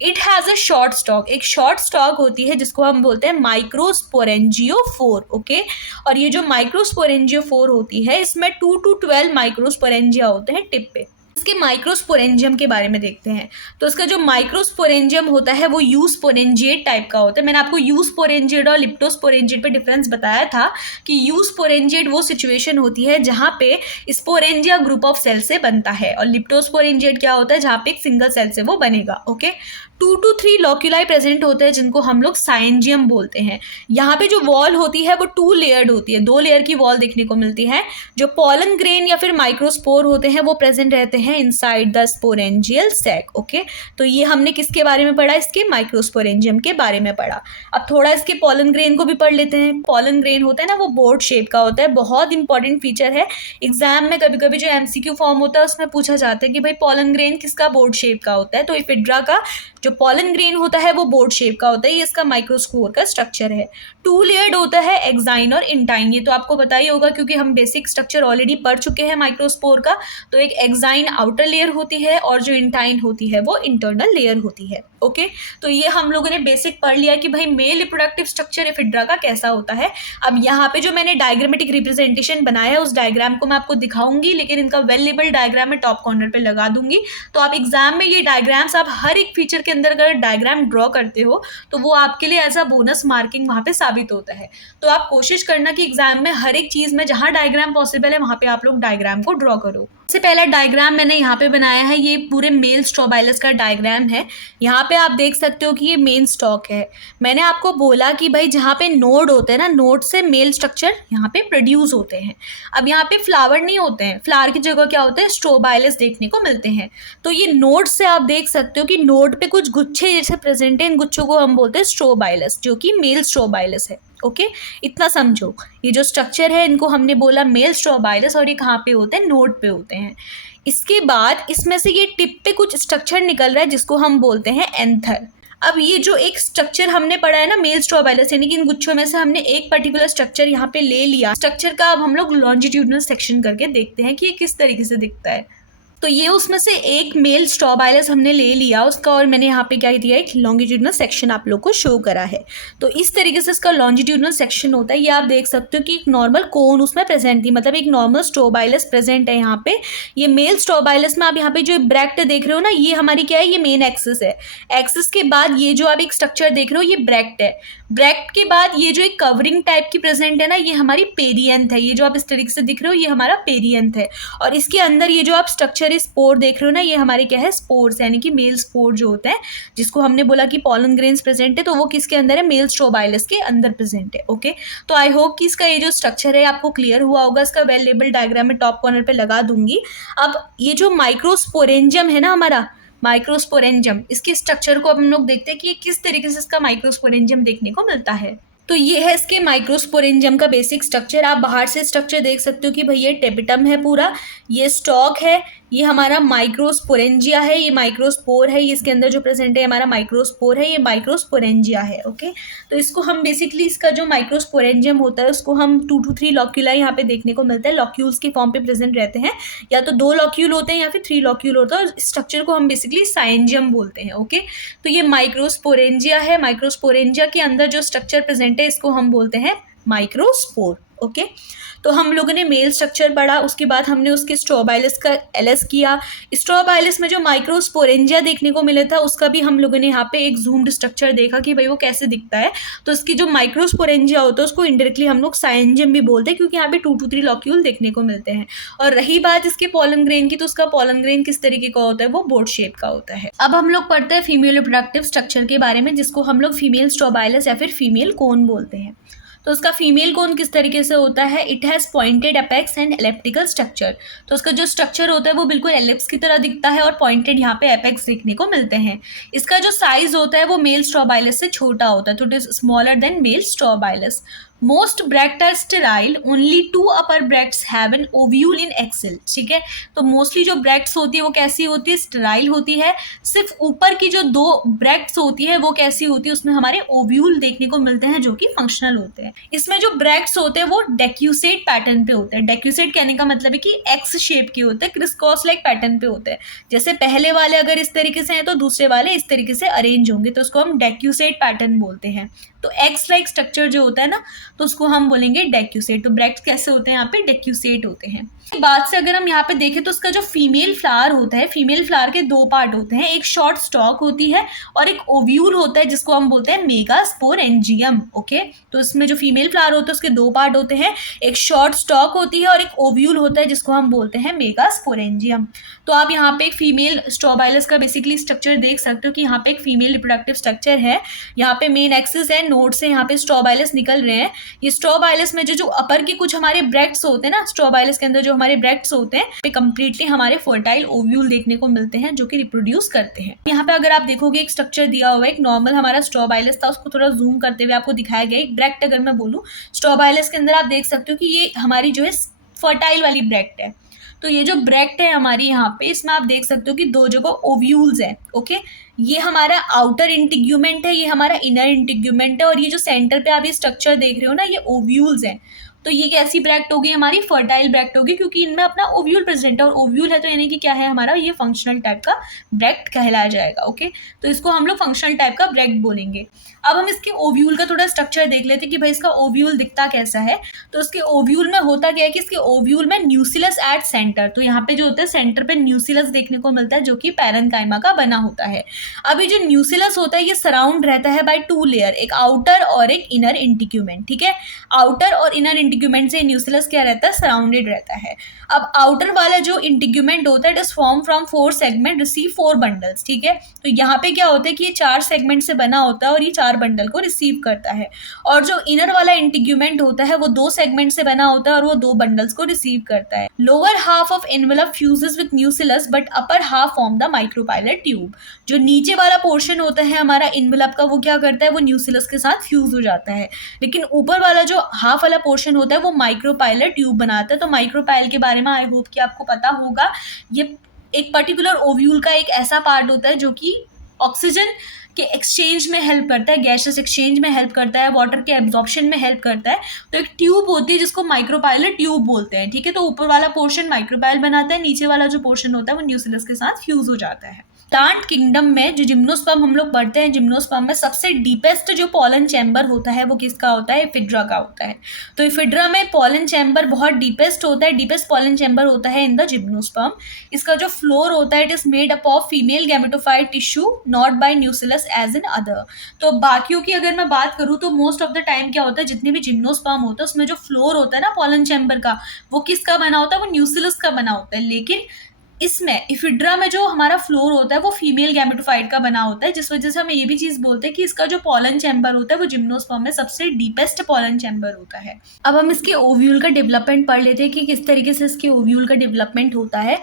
it has a short stock. एक शॉर्ट स्टॉक होती है जिसको हम बोलते हैं माइक्रोस्पोरेंजियोफोर। ओके, और ये जो माइक्रोस्पोरेंजियोफोर होती है इसमें 2 to 12 माइक्रोस्पोरेंजिया होते हैं टिप पे। इसके माइक्रोस्पोरेंजियम के बारे में देखते हैं। तो इसका जो माइक्रोस्पोरेंजियम होता है वो यूस्पोरेंजिएट टाइप का होता है। मैंने आपको यूस्पोरेंजिएट और लिप्टोस्पोरेंजिएट पे डिफरेंस बताया था कि यूस्पोरेंजिएट वो सिचुएशन होती है जहाँ पे स्पोरेंजिया ग्रुप ऑफ सेल से बनता है, और लिप्टोस्पोरेंजिएट क्या होता है, जहाँ पे एक सिंगल सेल से वो बनेगा। ओके, 2 to 3 लॉक्यूलाई प्रेजेंट होते हैं जिनको हम लोग साइंजियम बोलते हैं। यहाँ पे जो वॉल होती है वो 2 लेयर्ड होती है, 2 लेयर की वॉल देखने को मिलती है। जो पॉलन ग्रेन या फिर माइक्रोस्पोर होते हैं वो प्रेजेंट रहते हैं inside the sporangial sac. Okay, तो ये हमने किसके बारे में पढ़ा, इसके माइक्रोस्पोरेंजियम के बारे में पढ़ा। अब थोड़ा इसके पॉलन ग्रेन को भी पढ़ लेते हैं। पॉलन ग्रेन होता है ना वो बोर्ड शेप का होता है, बहुत इंपॉर्टेंट फीचर है। एग्जाम में कभी कभी जो एमसीक्यू फॉर्म होता है उसमें पूछा जाता है कि भाई पॉलन ग्रेन किसका बोर्ड शेप का होता है, तो इफिड्रा का जो जो पॉलन ग्रेन होता है वो बोर्ड शेप का होता है, ये इसका माइक्रोस्पोर का स्ट्रक्चर है। 2 लेयर्ड होता है, एक्साइन और इंटाइन, ये तो आपको पता ही होगा क्योंकि हम बेसिक स्ट्रक्चर ऑलरेडी पढ़ चुके हैं माइक्रोस्पोर का। तो एक एक्साइन आउटर लेयर होती है और जो इंटाइन होती है वो इंटरनल लेयर होती है। ओके, तो ये हम लोगों ने बेसिक पढ़ लिया कि भाई मेल रिप्रोडक्टिव स्ट्रक्चर एफिड्रा का कैसा होता है। अब यहाँ पे जो मैंने डायग्रामेटिक रिप्रेजेंटेशन बनाया है उस डायग्राम को मैं आपको दिखाऊंगी, लेकिन इनका वेल लेबल डायग्राम मैं टॉप कॉर्नर पे लगा दूंगी। तो आप एग्जाम में ये डायग्राम्स, आप हर एक फीचर के अंदर अगर डायग्राम ड्रॉ करते हो तो वो आपके लिए एज अ बोनस मार्किंग वहाँ पे साबित होता है। तो आप कोशिश करना कि एग्जाम में हर एक चीज में जहाँ डायग्राम पॉसिबल है वहाँ पे आप लोग डायग्राम को ड्रॉ करो। सबसे पहला डायग्राम मैंने यहाँ पे बनाया है, ये पूरे मेल स्ट्रोबाइलस का डायग्राम है। यहाँ पे आप देख सकते हो कि ये मेन स्टॉक है। मैंने आपको बोला कि भाई जहाँ पे नोड होते हैं ना, नोड से मेल स्ट्रक्चर यहाँ पे प्रोड्यूस होते हैं। अब यहाँ पे फ्लावर नहीं होते हैं, फ्लावर की जगह क्या होते हैं, स्ट्रोबाइलस देखने को मिलते हैं। तो ये नोड से आप देख सकते हो कि नोड पे कुछ गुच्छे जैसे प्रेजेंट है, इन गुच्छों को हम बोलते हैं स्ट्रोबाइलस, जो कि मेल स्ट्रोबाइलस है। ओके, इतना समझो। ये जो स्ट्रक्चर है इनको हमने बोला मेल स्ट्रोबाइलस, और ये कहाँ पे होते हैं, नोड पे होते हैं। इसके बाद इसमें से ये टिप पे कुछ स्ट्रक्चर निकल रहा है जिसको हम बोलते हैं एंथर। अब ये जो एक स्ट्रक्चर हमने पढ़ा है ना मेल स्ट्रोबाइलस, यानी कि इन गुच्छों में से हमने एक पर्टिकुलर स्ट्रक्चर यहाँ पे ले लिया। स्ट्रक्चर का अब हम लोग लॉन्जिट्यूडनल सेक्शन करके देखते हैं कि ये किस तरीके से दिखता है। तो ये उसमें से एक मेल स्ट्रोबाइलस हमने ले लिया उसका, और मैंने यहाँ पे क्या दिया, एक लॉन्जिट्यूडनल सेक्शन आप लोग को शो करा है। तो इस तरीके से इसका लॉन्जिट्यूडनल सेक्शन होता है। ये आप देख सकते हो कि एक नॉर्मल कोन उसमें प्रेजेंट थी, मतलब एक नॉर्मल स्ट्रोबाइलस प्रेजेंट है यहाँ पे। ये मेल स्ट्रोबाइलस में आप यहाँ पे जो ब्रैक्ट देख रहे हो ना, ये हमारी क्या है, ये मेन एक्सिस है। एक्सिस के बाद ये जो आप एक स्ट्रक्चर देख रहे हो ये ब्रैक्ट है। ब्रैक्ट के बाद ये जो एक कवरिंग टाइप की प्रेजेंट है ना, ये हमारी पेरियंथ है। ये जो आप इस तरीके से दिख रहे हो ये हमारा पेरियंथ है। और इसके अंदर ये जो आप स्ट्रक्चर स्पोर देख रहे हो ना, ये हमारे क्या है, स्पोर्स, यानी कि मेल स्पोर जो होता है, जिसको हमने बोला कि पॉलन ग्रेन्स प्रेजेंट है, तो वो किसके अंदर है, मेल स्ट्रोबाइलस के अंदर प्रेजेंट है। ओके, तो आई होप कि इसका ये जो स्ट्रक्चर है आपको क्लियर हुआ होगा। इसका वेल लेबल डायग्राम में टॉप कॉर्नर पे लगा दूंगी। अब ये जो माइक्रोस्पोरेंजियम है ना हमारा, माइक्रोस्पोरेंजियम, इसके स्ट्रक्चर को अब हम लोग देखते हैं कि ये किस तरीके से इसका माइक्रोस्पोरेंजियम देखने को मिलता है। तो ये है इसके माइक्रोस्पोरेंजियम का बेसिक स्ट्रक्चर। आप बाहर से स्ट्रक्चर देख सकते हो कि भाई ये टेपिटम है पूरा, ये स्टॉक है, ये हमारा माइक्रोस्पोरेंजिया है, ये माइक्रोस्पोर है, ये इसके अंदर जो प्रेजेंट है हमारा माइक्रोस्पोर है, ये माइक्रोस्पोरेंजिया है। ओके, तो इसको हम बेसिकली, इसका जो माइक्रोस्पोरेंजियम होता है उसको हम 2 to 3 लॉक्यूला यहाँ पे देखने को मिलता है। लॉक्यूल्स के फॉर्म पे प्रेजेंट रहते हैं, या तो 2 लॉक्यूल होते हैं या फिर 3 लॉक्यूल होता है, और स्ट्रक्चर को हम बेसिकली साइंजियम बोलते हैं। ओके, तो ये माइक्रोस्पोरेंजिया है। माइक्रोस्पोरेंजिया के अंदर जो स्ट्रक्चर प्रेजेंट है इसको हम बोलते हैं माइक्रोस्पोर। ओके, तो हम लोगों ने मेल स्ट्रक्चर पढ़ा, उसके बाद हमने उसके स्ट्रोबाइलस का एलएस किया। स्ट्रोबाइलस में जो माइक्रोस्पोरेंजिया देखने को मिला था उसका भी हम लोगों ने यहाँ पे एक जूम्ड स्ट्रक्चर देखा कि भाई वो कैसे दिखता है। तो इसकी जो माइक्रोस्पोरेंजिया होता है उसको इंडायरेक्टली हम लोग साइंजियम भी बोलते हैं, क्योंकि यहाँ पे 2 to 3 लॉक्यूल देखने को मिलते हैं। और रही बात इसके पॉलन ग्रेन की, तो उसका पॉलन ग्रेन किस तरीके का होता है, वो बोर्ड शेप का होता है। अब हम लोग पढ़ते हैं फीमेल रिप्रोडक्टिव स्ट्रक्चर के बारे में, जिसको हम लोग फीमेल स्ट्रोबाइलस या फिर फीमेल कोन बोलते हैं। तो उसका फीमेल कोन किस तरीके से होता है, it has pointed apex and elliptical structure. तो उसका जो स्ट्रक्चर होता है वो बिल्कुल एलिप्स की तरह दिखता है, और पॉइंटेड यहाँ पे एपेक्स देखने को मिलते हैं। इसका जो साइज होता है वो मेल स्ट्रोबाइलस से छोटा होता है, तो it is smaller than male strobilus. Most bract are sterile, only 2 upper bracts have an ovule in axil. ठीक है, तो मोस्टली जो ब्रैक्ट्स होती है वो कैसी होती है, स्टेराइल होती है। सिर्फ ऊपर की जो 2 ब्रैक्ट्स होती है वो कैसी होती है, उसमें हमारे ओव्यूल देखने को मिलते हैं जो कि फंक्शनल होते हैं। इसमें जो ब्रैक्ट्स होते हैं वो डेक्यूसेट पैटर्न पे होते हैं। डेक्यूसेट कहने का मतलब है कि एक्स शेप के होते हैं, क्रिसक्रॉस लाइक पैटर्न पे होते हैं। जैसे पहले वाले अगर इस तरीके से हैं तो दूसरे वाले इस तरीके से अरेंज होंगे, तो उसको हम डेक्यूसेट पैटर्न बोलते हैं। तो एक्स लाइक स्ट्रक्चर जो होता है ना, तो उसको हम बोलेंगे डेक्यूसेट। तो ब्रैक्ट्स कैसे होते हैं, यहाँ पे डेक्यूसेट होते हैं। बात से अगर हम यहाँ पे देखें तो उसका जो फीमेल फ्लावर होता है, फीमेल फ्लावर के 2 पार्ट होते हैं, एक शॉर्ट स्टॉक होती है और एक ओव्यूल होता है जिसको हम बोलते हैं मेगास्पोरेंजियम। ओके, तो इसमें जो फीमेल फ्लावर होता है उसके 2 पार्ट होते हैं, एक शॉर्ट स्टॉक होती है और एक ओव्यूल होता है जिसको हम बोलते हैं मेगास्पोरेंजियम। तो आप यहाँ पे एक फीमेल स्ट्रोबाइलस का बेसिकली स्ट्रक्चर देख सकते हो कि यहाँ पे एक फीमेल रिप्रोडक्टिव स्ट्रक्चर है। यहाँ पे मेन एक्सिस है, नोड से यहाँ पे स्ट्रोबाइलस निकल रहे हैं। ये स्ट्रोबाइलस में जो अपर के कुछ हमारे ब्रैक्ट्स होते हैं ना, स्ट्रोबाइलस के अंदर जो हमारे ब्रैक्ट्स होते हैं पे कंप्लीटली हमारे फर्टाइल ओव्यूल देखने को मिलते हैं जो कि रिप्रोड्यूस करते हैं। यहाँ पे अगर आप देखोगे एक स्ट्रक्चर दिया हुआ है, एक नॉर्मल हमारा स्ट्रोबाइलस था, उसको थोड़ा जूम करते हुए आपको दिखाया गया। एक ब्रैक्ट अगर मैं बोलूँ स्ट्रोबाइलस के अंदर, आप देख सकते हो कि ये हमारी जो है फर्टाइल वाली ब्रैक्ट है। तो ये जो ब्रैक्ट है हमारी यहाँ पे, इसमें आप देख सकते हो कि 2 जगह ओव्यूल्स है। ओके, ये हमारा आउटर इंटीग्यूमेंट है, ये हमारा इनर इंटीग्यूमेंट है, और ये जो सेंटर पे आप ये स्ट्रक्चर देख रहे हो ना, ये ओव्यूल्स हैं। तो ये कैसी ब्रैक्ट होगी, हमारी फर्टाइल ब्रैक्ट होगी, क्योंकि इनमें अपना ओव्यूल प्रेजेंट है, और ओव्यूल है तो यानी कि क्या है हमारा, ये फंक्शनल टाइप का ब्रैक्ट कहलाया जाएगा। ओके, तो इसको हम लोग फंक्शनल टाइप का ब्रैक्ट बोलेंगे। अब हम इसके ओव्यूल का थोड़ा स्ट्रक्चर देख लेते हैं कि भाई इसका ओव्यूल दिखता कैसा है। तो इसके ओव्यूल में होता क्या है कि इसके ओव्यूल में न्यूसिलस एट सेंटर, तो यहाँ पे जो होता है सेंटर पे न्यूसिलस देखने को मिलता है, जो कि पैरेन्काइमा का बना होता है। अब ये जो न्यूसिलस होता है ये सराउंड रहता है बाय टू लेयर, एक आउटर और एक इनर इंटीग्यूमेंट। ठीक है, आउटर और इनर इंटीग्यूमेंट से न्यूसिलस क्या रहता है, सराउंडेड रहता है। अब आउटर वाला जो इंटीग्यूमेंट होता है it is form from 4 segment receive 4 bundles. ठीक है, तो यहाँ पे क्या होता है कि ये 4 सेगमेंट से बना होता है और ये 4 बंडल को रिसीव करता है। और जो इनर वाला इंटीग्यूमेंट होता है वो 2 सेगमेंट से बना होता है और वो 2 बंडल्स को रिसीव करता है। Lower half of envelope fuses with न्यूसिलस but upper half form the micropylar tube. जो नीचे वाला पोर्शन होता है हमारा एनवेलप का, वो क्या करता है, वो न्यूसिलस के साथ फ्यूज हो जाता है। लेकिन ऊपर वाला जो हाफ वाला पोर्शन होता है वो माइक्रोपाइलर ट्यूब बनाता है। तो माइक्रोपाइल के बारे में आई होप कि आपको पता होगा। ये एक पर्टिकुलर ओव्यूल का एक ऐसा पार्ट होता है जो कि ऑक्सीजन के एक्सचेंज में हेल्प करता है, गैसेस एक्सचेंज में हेल्प करता है, वाटर के एब्जॉर्प्शन में हेल्प करता है। तो एक ट्यूब होती है जिसको माइक्रोपाइलर ट्यूब बोलते हैं। ठीक है, तो ऊपर वाला पोर्शन माइक्रोपाइल बनाता है, नीचे वाला जो पोर्शन होता है वो न्यूसिलस के साथ फ्यूज हो जाता है। प्लांट किंगडम में जो जिम्नोस्पर्म हम लोग पढ़ते हैं, जिम्नोस्पर्म में सबसे डीपेस्ट जो पॉलन चैम्बर होता है वो किसका होता है, एफिड्रा का होता है। तो एफिड्रा में पॉलन चैम्बर बहुत डीपेस्ट होता है, डीपेस्ट पॉलन चैम्बर होता है इन द जिम्नोस्पर्म। इसका जो फ्लोर होता है it is made up of female gametophyte tissue not by nucellus as in other. तो बाकियों की अगर मैं बात करूँ तो मोस्ट ऑफ द टाइम क्या होता है, जितने भी जिम्नोस्पर्म होता है उसमें जो फ्लोर होता है ना पॉलन चैम्बर का, वो किसका बना होता है, वो न्यूसिलस का बना होता है। लेकिन इसमें एफिड्रा में जो हमारा फ्लोर होता है वो फीमेल गैमेटोफाइट का बना होता है, जिस वजह से हम ये भी चीज बोलते हैं कि इसका जो पॉलन चैम्बर होता है वो जिम्नोस्पर्म में सबसे डीपेस्ट पॉलन चैम्बर होता है। अब हम इसके ओव्यूल का डेवलपमेंट पढ़ लेते हैं कि किस तरीके से इसके ओव्यूल का डेवलपमेंट होता है।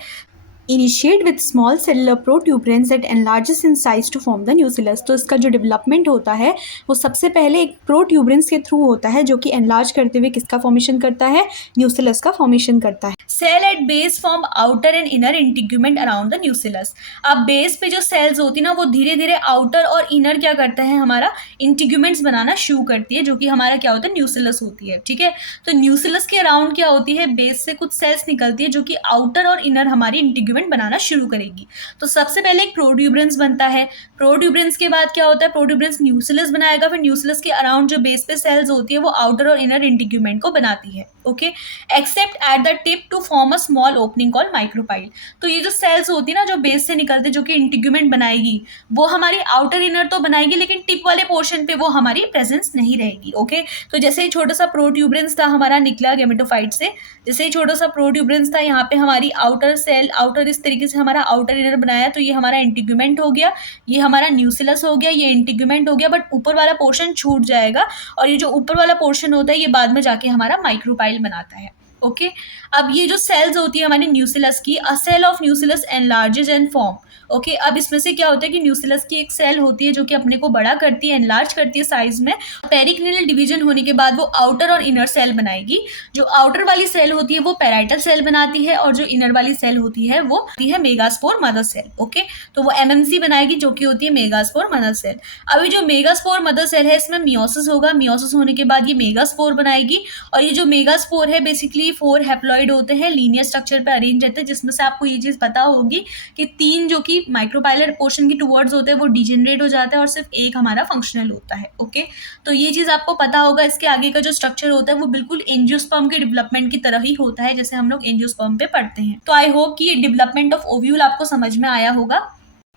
Initiate with small cellular protuberance that enlarges in size to form the nucellus। तो इसका जो डेवलपमेंट होता है वो सबसे पहले एक प्रोट्यूबरेंस के थ्रू होता है जो कि एनलार्ज करते हुए किसका फॉर्मेशन करता है, न्यूसिलस का फॉर्मेशन करता है। Cell at base form outer and inner integument around the nucellus. अब बेस पे जो सेल्स होती है ना वो धीरे धीरे आउटर और इनर क्या करता है, हमारा इंटीग्यूमेंट्स बनाना शुरू करती है, जो कि हमारा क्या होता है, न्यूसिलस होती है। ठीक है, तो न्यूसिलस के अराउंड क्या होती है, बेस से कुछ सेल्स निकलती है जो कि आउटर और इनर हमारी इंटीग्यूमेंट बनाना शुरू करेगी। तो सबसे पहले एक प्रोट्यूबरेंस बनता है। प्रोट्यूबरेंस के बाद क्या होता है, प्रोट्यूबरेंस न्यूसिलस बनाएगा, फिर न्यूसिलस के अराउंड जो बेस पे सेल्स होती है वो आउटर और इनर इंटीग्यूमेंट को बनाती है। Okay, except at the tip to form a small opening called micropyle. तो ये जो सेल्स होती है ना जो बेस से निकलते जो कि इंटीग्यूमेंट बनाएगी, वो हमारी आउटर इनर तो बनाएगी लेकिन टिप वाले पोर्शन पे वो हमारी प्रेजेंस नहीं रहेगी। ओके, तो जैसे ही छोटा सा प्रोट्यूबरेंस था हमारा निकला गेमेटोफाइट से, जैसे ही छोटा सा प्रोट्यूबरेंस था यहाँ पे हमारी आउटर सेल, आउटर इस तरीके से हमारा आउटर इनर बनाया, तो ये हमारा इंटीग्यूमेंट हो गया, ये हमारा न्यूसिलस हो गया, ये इंटीग्यूमेंट हो गया, बट ऊपर वाला पोर्शन छूट जाएगा और ये जो ऊपर वाला पोर्शन होता है ये बाद में जाके हमारा माइक्रोपाइल बनाता है। ओके, अब ये जो सेल्स होती है हमारी न्यूसिलस की, a cell of nucellus enlarges and form. Okay, अब इसमें से क्या होता है कि न्यूसिलस की एक सेल होती है जो कि अपने को बड़ा करती है, एनलार्ज करती है साइज में। पेरिक्लिनल डिवीजन होने के बाद वो आउटर और इनर सेल बनाएगी। जो आउटर वाली सेल होती है वो पैराइटल सेल बनाती है और जो इनर वाली सेल होती है वो होती है मेगास्पोर मदर सेल। ओके, तो वो एमएमसी बनाएगी जो कि होती है मेगास्पोर मदर सेल। अभी जो मेगास्पोर मदर सेल है इसमें मियोसिस होगा, मियोसिस होने के बाद ये मेगास्पोर बनाएगी, और ये जो मेगास्पोर है बेसिकली 4 हैप्लॉइड होते हैं, लीनियर स्ट्रक्चर पे अरेंज रहते हैं, जिसमें से आपको ये चीज पता होगी कि 3 जो कि माइक्रोपाइलर पोर्शन की टुवर्ड्स होते हैं वो डिजेनरेट हो जाता है और सिर्फ एक हमारा फंक्शनल होता है। ओके, तो ये चीज आपको पता होगा। इसके आगे का जो स्ट्रक्चर होता है वो बिल्कुल एंजियोस्पर्म के डेवलपमेंट की तरह ही होता है जैसे हम लोग एंजियोस्पर्म पे पढ़ते हैं। तो आई होप कि ये डेवलपमेंट ऑफ ओव्यूल आपको समझ में आया होगा।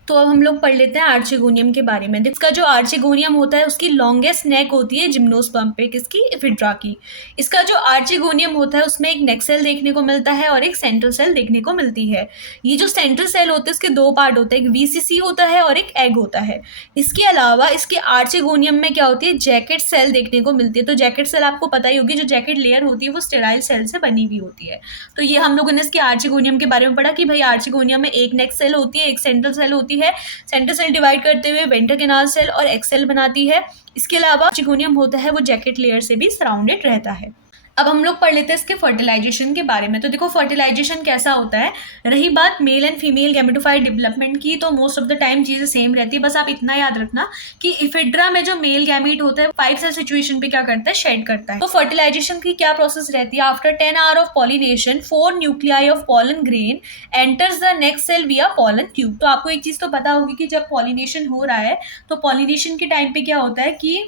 तो अब हम लोग पढ़ लेते हैं आर्चेगोनियम के बारे में। इसका जो आर्चेगोनियम होता है उसकी लॉन्गेस्ट नेक होती है जिम्नोस्पर्म पे, किसकी, एफिड्रा की। इसका जो आर्चेगोनियम होता है उसमें एक नेक सेल देखने को मिलता है और एक सेंट्रल सेल देखने को मिलती है। ये जो सेंट्रल सेल होते हैं इसके 2 पार्ट होते हैं, एक वीसीसी होता है और एक एग होता है। इसके अलावा इसके आर्चेगोनियम में क्या होती है, जैकेट सेल देखने को मिलती है। तो जैकेट सेल आपको पता ही होगी, जो जैकेट लेयर होती है वो स्टेराइल सेल से बनी हुई होती है। तो ये हम लोगों ने इसके आर्चेगोनियम के बारे में पढ़ा कि भाई आर्चेगोनियम में एक नेक सेल होती है, एक सेंट्रल सेल होती है, सेंट्रल सेल डिवाइड करते हुए वेंट्रल कैनाल सेल और एक्सेल बनाती है। इसके अलावा आर्चेगोनियम होता है वो जैकेट लेयर से भी सराउंडेड रहता है। अब हम लोग पढ़ लेते हैं इसके फर्टिलाइजेशन के बारे में। तो देखो फर्टिलाइजेशन कैसा होता है, रही बात male and female gametophyte development की, तो मोस्ट ऑफ द टाइम चीजें सेम रहती है। बस आप इतना याद रखना कि इफिड्रा में जो मेल गैमीट होता है 5 सेल सिचुएशन पे क्या करता है, शेड करता है। तो फर्टिलाइजेशन की क्या प्रोसेस रहती है, after 10 hour of pollination 4 nuclei of pollen grain enters the next cell via pollen tube. तो आपको एक चीज तो पता होगी कि जब पॉलिनेशन हो रहा है तो पॉलिनेशन के टाइम पे क्या होता है कि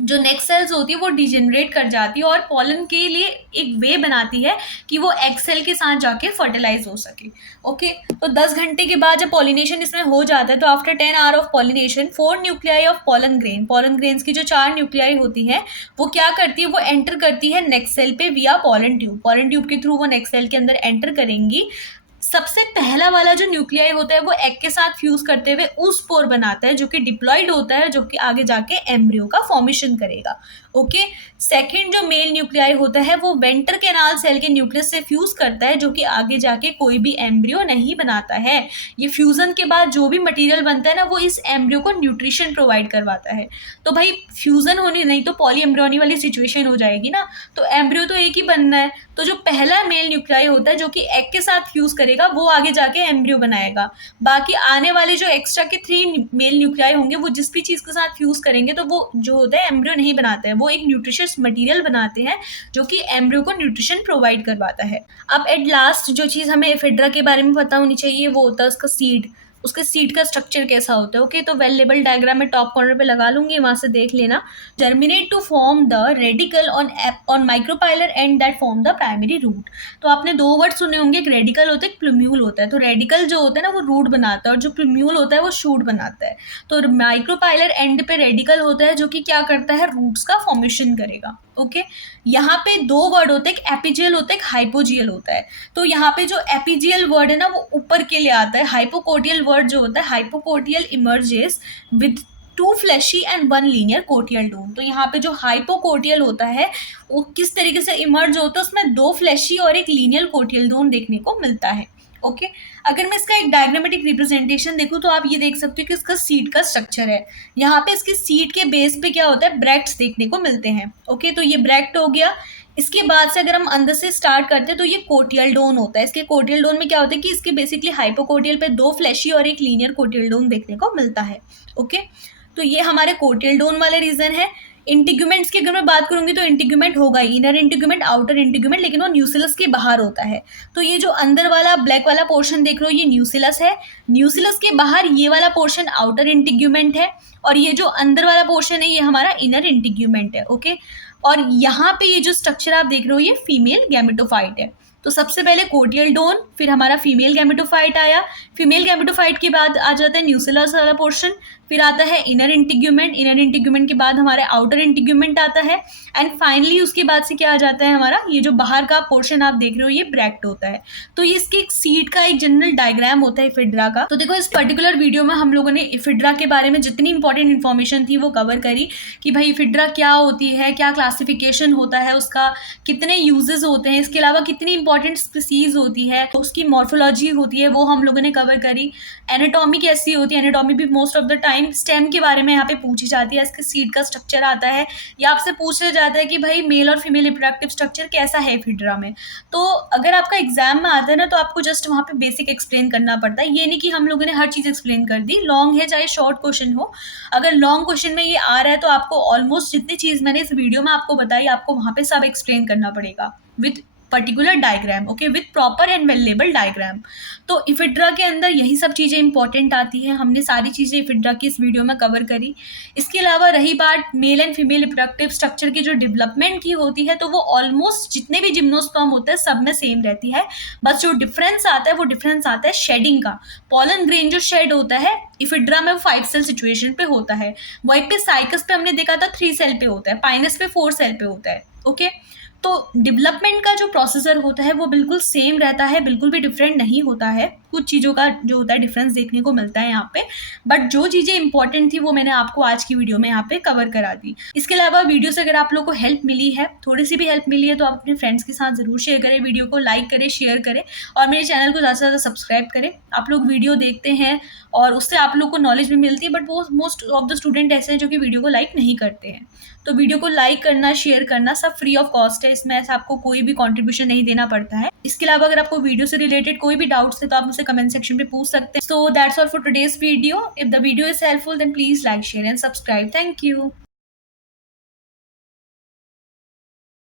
जो नेक्स्ट सेल्स होती है वो डिजेनरेट कर जाती है और पॉलन के लिए एक वे बनाती है कि वो एग सेल के साथ जाके फर्टिलाइज हो सके। ओके, तो 10 घंटे के बाद जब पॉलिनेशन इसमें हो जाता है तो after 10 hour of pollination 4 nuclei of pollen grains की जो 4 न्यूक्लियाई होती है वो क्या करती है, वो एंटर करती है नेक्स्ट सेल पे विया पॉलन ट्यूब के थ्रू वो नेक्स्ट सेल के अंदर एंटर करेंगी। सबसे पहला वाला जो न्यूक्लियाई होता है वो एग के साथ फ्यूज करते हुए उस स्पोर बनाता है जो कि डिप्लॉइड होता है, जो कि आगे जाके एम्ब्रियो का फॉर्मेशन करेगा। ओके, सेकंड जो मेल न्यूक्लियाई होता है वो वेंटर कैनाल सेल के न्यूक्लियस से फ्यूज करता है, जो कि आगे जाके कोई भी एम्ब्रियो नहीं बनाता है। ये फ्यूजन के बाद जो भी मटेरियल बनता है ना वो इस एम्ब्रियो को न्यूट्रिशन प्रोवाइड करवाता है। तो भाई फ्यूजन होनी नहीं तो पॉली एम्ब्रियोनी वाली सिचुएशन हो जाएगी ना, तो एम्ब्रियो तो एक ही बनना है। तो जो पहला मेल न्यूक्लियाई होता है जो कि एग के साथ फ्यूज करेगा वो आगे जाके एम्ब्रियो बनाएगा। बाकी आने वाले जो एक्स्ट्रा के 3 मेल न्यूक्लियाई होंगे वो जिस भी चीज के साथ फ्यूज करेंगे तो वो जो होता है एम्ब्रियो नहीं बनाते हैं, वो एक न्यूट्रिशियस मटेरियल बनाते हैं जो कि एम्ब्रियो को न्यूट्रिशन प्रोवाइड करवाता है। अब एट लास्ट जो चीज हमें एफिड्रा के बारे में पता होनी चाहिए वो होता है उसका सीड। उसके सीड का स्ट्रक्चर कैसा होता है। ओके, तो वेल लेबल डायग्राम में टॉप कॉर्नर पे लगा लूंगी, वहां से देख लेना। Germinate to form the radicle on micropylar and that form the primary root. तो आपने 2 वर्ड सुने होंगे, एक रेडिकल होता है, एक प्लूम्यूल होता है। तो रेडिकल जो होता है ना वो रूट बनाता है और जो प्लूम्यूल होता है वो शूट बनाता है। तो माइक्रोपाइलर एंड पे रेडिकल होता है जो कि क्या करता है, रूट्स का फॉर्मेशन करेगा। ओके, यहाँ पे 2 वर्ड होते हैं, एक एपिजियल होता है, एक हाइपोजियल होता है। तो यहाँ पे जो एपिजियल वर्ड है ना वो ऊपर के लिए आता है। हाइपोकोटियल वर्ड जो होता है, hypocotyl emerges with 2 fleshy and 1 linear cotyledon. तो यहाँ पे जो हाइपोकोटियल होता है वो किस तरीके से इमर्ज होता है, उसमें 2 फ्लैशी और एक लीनियर कोटियल डोन देखने को मिलता है। ओके, अगर मैं इसका एक डायग्रामेटिक रिप्रेजेंटेशन देखूं तो आप ये देख सकते हो कि इसका सीड का स्ट्रक्चर है। यहाँ पे इसके सीड के बेस पे क्या होता है, ब्रैक्ट्स देखने को मिलते हैं। ओके, तो ये ब्रैक्ट हो गया। इसके बाद से अगर हम अंदर से स्टार्ट करते हैं तो ये कोटियल डोन होता है। इसके कोटियल डोन में क्या होता है कि इसके बेसिकली हाइपोकोटियल पे 2 फ्लैशी और एक लीनियर कोटियल डोन देखने को मिलता है। ओके, तो ये हमारे कोटियल डोन वाले रीजन है। इंटीग्यूमेंट्स की अगर मैं बात करूंगी तो इंटीग्यूमेंट होगा ही, इनर इंटीग्यूमेंट, आउटर इंटीग्यूमेंट, लेकिन वो न्यूसिलस के बाहर होता है। तो ये जो अंदर वाला ब्लैक वाला पोर्शन देख रहे हो ये न्यूसिलस है। न्यूसिलस के बाहर ये वाला पोर्शन आउटर इंटीग्यूमेंट है और ये जो अंदर वाला पोर्शन है ये हमारा इनर इंटीग्यूमेंट है। ओके, और यहाँ पे ये जो स्ट्रक्चर आप देख रहे हो ये फीमेल गैमेटोफाइट है। तो सबसे पहले कोटियल डोन, फिर हमारा फीमेल गैमेटोफाइट आया। फीमेल गैमेटोफाइट के बाद आ जाता है न्यूसिलस वाला पोर्शन, फिर आता है इनर इंटीग्यूमेंट। इनर इंटीग्यूमेंट के बाद हमारे आउटर इंटीग्यूमेंट आता है एंड फाइनली उसके बाद से क्या आ जाता है हमारा ये जो बाहर का पोर्शन आप देख रहे हो ये ब्रैक्ट होता है। तो ये इसके एक सीड का एक जनरल डायग्राम होता है इफिड्रा का। तो देखो इस पर्टिकुलर वीडियो में हम लोगों ने इफिड्रा के बारे में जितनी इंपॉर्टेंट इन्फॉर्मेशन थी वो कवर करी कि भाई इफिड्रा क्या होती है, क्या क्लासिफिकेशन होता है उसका, कितने यूजेस होते हैं, इसके अलावा कितनी इंपॉर्टेंट स्पीसीज होती है, उसकी मॉर्फोलॉजी होती है वो हम लोगों ने कवर करी। एनाटॉमी कैसी होती है, एनाटॉमी भी most of the time stem के बारे में यहाँ पे पूछी जाती है। इसके सीड का स्ट्रक्चर आता है या आपसे पूछा जाता है कि भाई मेल और फीमेल रिप्रोडक्टिव स्ट्रक्चर कैसा है इफिड्रा में। तो अगर आपका एग्जाम में आता है ना तो आपको जस्ट वहाँ पे बेसिक एक्सप्लेन करना पड़ता है। ये नहीं कि हम लोगों ने हर चीज़ एक्सप्लेन कर दी, लॉन्ग है चाहे शॉर्ट क्वेश्चन हो। अगर लॉन्ग क्वेश्चन में ये आ रहा है तो आपको ऑलमोस्ट जितनी चीज़ मैंने इस वीडियो में आपको बताई आपको वहाँ पे सब एक्सप्लेन करना पड़ेगा with particular diagram. Okay, with proper and well label diagram. तो इफिड्रा के अंदर यही सब चीज़ें इंपॉर्टेंट आती हैं। हमने सारी चीज़ें इफिड्रा की इस वीडियो में कवर करी। इसके अलावा रही बात male and female reproductive structure की जो डेवलपमेंट की होती है तो वो ऑलमोस्ट जितने भी जिम्नोस्पर्म होते हैं सब में सेम रहती है। बस जो डिफरेंस आता है वो डिफरेंस आता है शेडिंग का। पॉलन ग्रेन जो शेड होता है इफिड्रा में वो 5 सेल सिचुएशन पे होता है, वहीं पे साइकस पे हमने देखा था 3 सेल पे होता है, पाइनस पे 4 सेल पे होता है। ओके, तो डेवलपमेंट का जो प्रोसीजर होता है वो बिल्कुल सेम रहता है, बिल्कुल भी डिफरेंट नहीं होता है। कुछ चीज़ों का जो होता है डिफरेंस देखने को मिलता है यहाँ पे, बट जो चीज़ें इंपॉर्टेंट थी वो मैंने आपको आज की वीडियो में यहाँ पे कवर करा दी। इसके अलावा वीडियो से अगर आप लोग को हेल्प मिली है, थोड़ी सी भी हेल्प मिली है, तो आप अपने फ्रेंड्स के साथ ज़रूर शेयर करें, वीडियो को लाइक करें, शेयर करें और मेरे चैनल को ज़्यादा से ज़्यादा सब्सक्राइब करें। आप लोग वीडियो देखते हैं और उससे आप लोग को नॉलेज भी मिलती है, बट वो मोस्ट ऑफ द स्टूडेंट ऐसे हैं जो कि वीडियो को लाइक नहीं करते हैं। तो वीडियो को लाइक करना, शेयर करना सब फ्री ऑफ कॉस्ट है, इसमें ऐसा आपको कोई भी कंट्रीब्यूशन नहीं देना पड़ता है। इसके अलावा अगर आपको वीडियो से रिलेटेड कोई भी डाउट्स है तो आप मुझसे कमेंट सेक्शन पे पूछ सकते हैं। So that's all for today's video. If the video is helpful then please like, share and subscribe. Thank you.